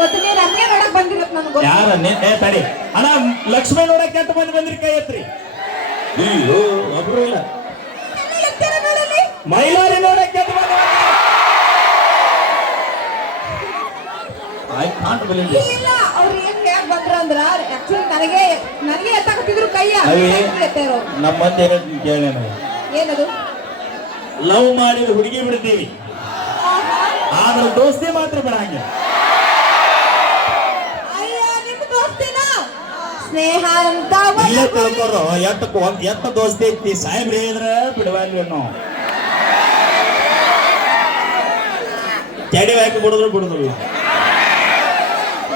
ಇವತ್ತು ನೀನ್ ನಮ್ಗೆ ನೋಡಕ್ ಬಂದಿರತ್ ನನ್ಗೆ ಯಾರ ನೆ- ತಡಿ. ಅಣ್ಣ ಲಕ್ಷ್ಮಣ ನೋಡಕ್ ಎಂತ ಮಂದಿ ಬಂದ್ರಿ ಕೈ ಎತ್ರಿ. ಅಯ್ಯೋ ಒಬ್ರು ಇಲ್ಲ. ಮೈಲಾರಿ ನೋಡಕ್ ಎಂತ ಮಂದಿ ಐ ಕಾಂಟ್ ಬಿಲೀವ್ ದಿಸ್ ಇಲ್ಲ ಅವ್ರು ಏನ್ ಬಂದ್ರ ಅಂದ್ರ ಆಕ್ಚುಲಿ ನನಗೆ ನನಗೆ ಎತ್ತಾಕತ್ತಿದ್ರು ಕೈಯ. ಅವಿ ಎತ್ತಾರೋ ನಮ್ಮ ಮಂದಿ ಕೇಳಿ ನಾವು ಏನದು? ಲವ್ ಮಾಡಿದ ಹುಡುಗಿ ಬಿಡ್ತೀವಿ. ಆದ್ರೆ ದೋಸ್ತಿ ಮಾತ್ರ ಬಿಡಂಗಿಲ್ಲ ಅಯ್ಯ ನಿಮ್ ದೋಸ್ತಿನ ಸ್ನೇಹ ಅಂತ ಇಲ್ಲೇ ತಿಳ್ಕೊರು ಎತ್ತ ದೋಸ್ತಿ ಐತಿ? ಸಾಹೇಬ್ರು ಹೇಳಿದ್ರ ಬಿಡವಾಗ್ಲಿ ನಾವು. ಚಡಿ ಹಾಕಿ ಬಿಡಿದ್ರು ಬಿಡುದಿಲ್ಲ.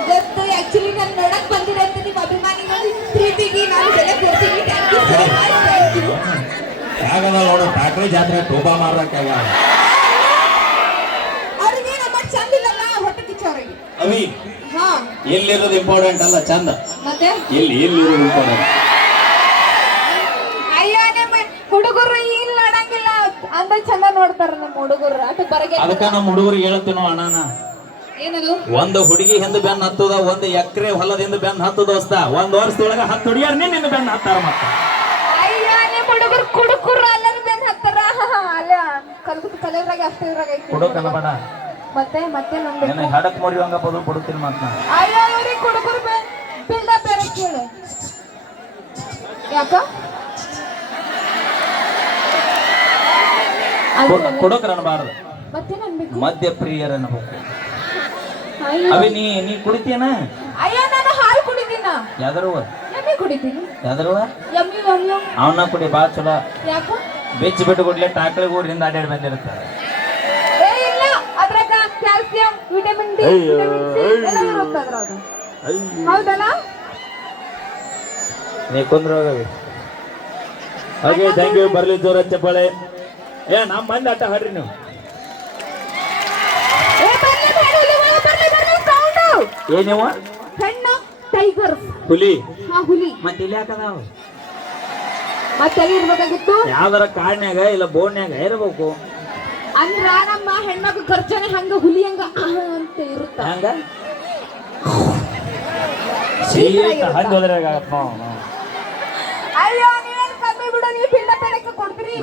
ಇವತ್ತು ಆಕ್ಚುಲಿ ನಾನು ನೋಡಕ್ ಬಂದಿರಂತ ನಿಮ್ಮ ಅಭಿಮಾನಿಗಳು ಪ್ರೀತಿಗೆ ನಾನು ಬೆಲೆ ಕೊಡ್ತೀನಿ. Thank you so much thank you ಆಗಲ್ಲ ನೋಡು ಜಾತ್ರೆ ಟೋಬಾ ಮಾರಕ್ಕಾಗ ಅವ್ರಿಗೆ ನಮ್ಮ ಚಂದ ಇಲ್ಲಲ್ಲ? ಹೊಟ್ಟೆ ಕಿಚ್ಚವ್ರಿಗೆ ಅವಿ ಹಾ. ಎಲ್ಲಿರೋದು ಇಂಪಾರ್ಟೆಂಟ್ ಅಲ್ಲ? ಚಂದ. ಮತ್ತೆ? ಎಲ್ಲಿ ಎಲ್ಲಿರೋದು ಇಂಪಾರ್ಟೆಂಟ್ ಅಯ್ಯ ನಿಮ್ಮ ಹುಡುಗರು ಇಲ್ಲಿ ಆಡಂಗಿಲ್ಲ ಅಂದ ಚಂದ ನೋಡ್ತಾರ ನಮ್ಮ ಹುಡುಗರು. ಅದು ಬರಗೆ ಅದಕ್ಕ ನಮ್ಮ ಹುಡುಗರು ಹೇಳ್ತೀನೋ ಅಣ್ಣನ? ಏನದು? ಒಂದು ಹುಡುಗಿ ಹಿಂದೆ ಬೆನ್ನ ಹತ್ತದ ಒಂದು ಎಕರೆ ಹೊಲದಿಂದ ಬೆನ್ನ ಹತ್ತದ ಹೊಸ್ತ. ಒಂದ್ ವರ್ಷದೊಳಗ ಹತ್ತು ಹುಡುಗಿಯರ್ ನಿನ್ನ ಬೆನ್ನ ಹತ್ತಾರ ಮತ್ತ. ಅಯ್ಯ ನಿಮ್ಮ ಹುಡುಗರು ಕುಡುಕರು ಅಲ್ಲ ಬೆನ್ ಹತ್ತಾರ. ಅಲ್ಲ ಕಲ್ಕುತ್ ಕಲೆಯವ್ರಾಗ ಅಷ್ಟು ಇವ್ರಾಗ ಕೊಡೋಕಲ್ಲ ಬೇಡ. ಮತ್ತೆ ಮತ್ತೆ ನಂದು. ಹಡಕ್ ಮುರಿಯುವಂಗ ಬದು ಬಿಡುತ್ತೀನಿ ಮತ್ತ ನಾ. ಅಯ್ಯ ಇವ್ರಿಗೆ ಕುಡುಕರು ಕೇಳು. ಯಾಕ? ಅನ್ಬಾರ್ದು. ಮತ್ತೇನ್ ಅನ್ಬೇಕು? ಮದ್ಯ ಪ್ರಿಯರ ಅನ್ಬೇಕು. ಅಯ್ಯ. ಅವಿ ನೀ ನೀ ಕುಡಿತೀಯನ? ಅಯ್ಯ ನಾನು ಹಾಲು ಕುಡಿತೀನ? ಯಾವ್ದರುವ ಎಮ್ಮಿ ಕುಡಿತೀನಿ. ಯಾವ್ದರುವ ಎಮ್ಮಿ ಎಮ್ಮಿ ಅವನ್ನ ಕುಡಿ ಬಾ ಚಲೋ. ಯಾಕ? ಬೆಚ್ಚ ಬಿಟ್ಟು ಕೊಡ್ಲಿ ಟಾಕ್ಳಿಗೆ ಊರಿಂದ ಅಡ್ಡಾಡಿ ಬಂದಿರುತ್ತೆ ಏ ಇಲ್ಲ. ಅದ್ರಾಗ ಕ್ಯಾಲ್ಸಿಯಂ ವಿಟಮಿನ್ ಡಿ ಅಯ್ಯೋ, ವಿಟಮಿನ್ ಸಿ ಎಲ್ಲ ಇರುತ್ತೆ ಅದ್ರಾಗ ಹೌದಲ್ಲ? ನೀ ಕುಂದ್ರೋಗವಿ ಹಾಗೆ ಥ್ಯಾಂಕ್ ಯು ಬರ್ಲಿ ಜೋರ ಚಪ್ಪಾಳೆ. ಏ ನಮ್ಮ ಮಂದಿ ಆಟ ಹಾಡ್ರಿ ನೀವು. ಏನವ ಹೆಣ್ಣು ಟೈಗರ್ಸ್ ಹುಲಿ. ಹಾ ಹುಲಿ. ಮತ್ತೆ ಇಲ್ಲಿ ಯಾಕದಾವ ಮತ್ತೆ ಎಲ್ಲಿ ಇರ್ಬೇಕಾಗಿತ್ತು? ಯಾವ್ದಾರ ಕಾಡ್ನ್ಯಾಗ ಇಲ್ಲ ಬೋನ್ಯಾಗ ಇರಬೇಕು. ಅಂದ್ರ ನಮ್ಮ ಹೆಣ್ಮಕ್ಳು ಖರ್ಚನೆ ಹಂಗ ಹುಲಿ ಹಂಗ ಆಹ್ ಅಂತ ಇರುತ್ತ. ಹಂಗ? ಸೀದಾ ಹಂಗೋದ್ರೆ ಅಯ್ಯೋ ನೀವೇನ್ ಕಮ್ಮಿ ಬಿಡು ನೀವು ಪಿಲ್ಲ ಕೊಡ್ತೀರಿ.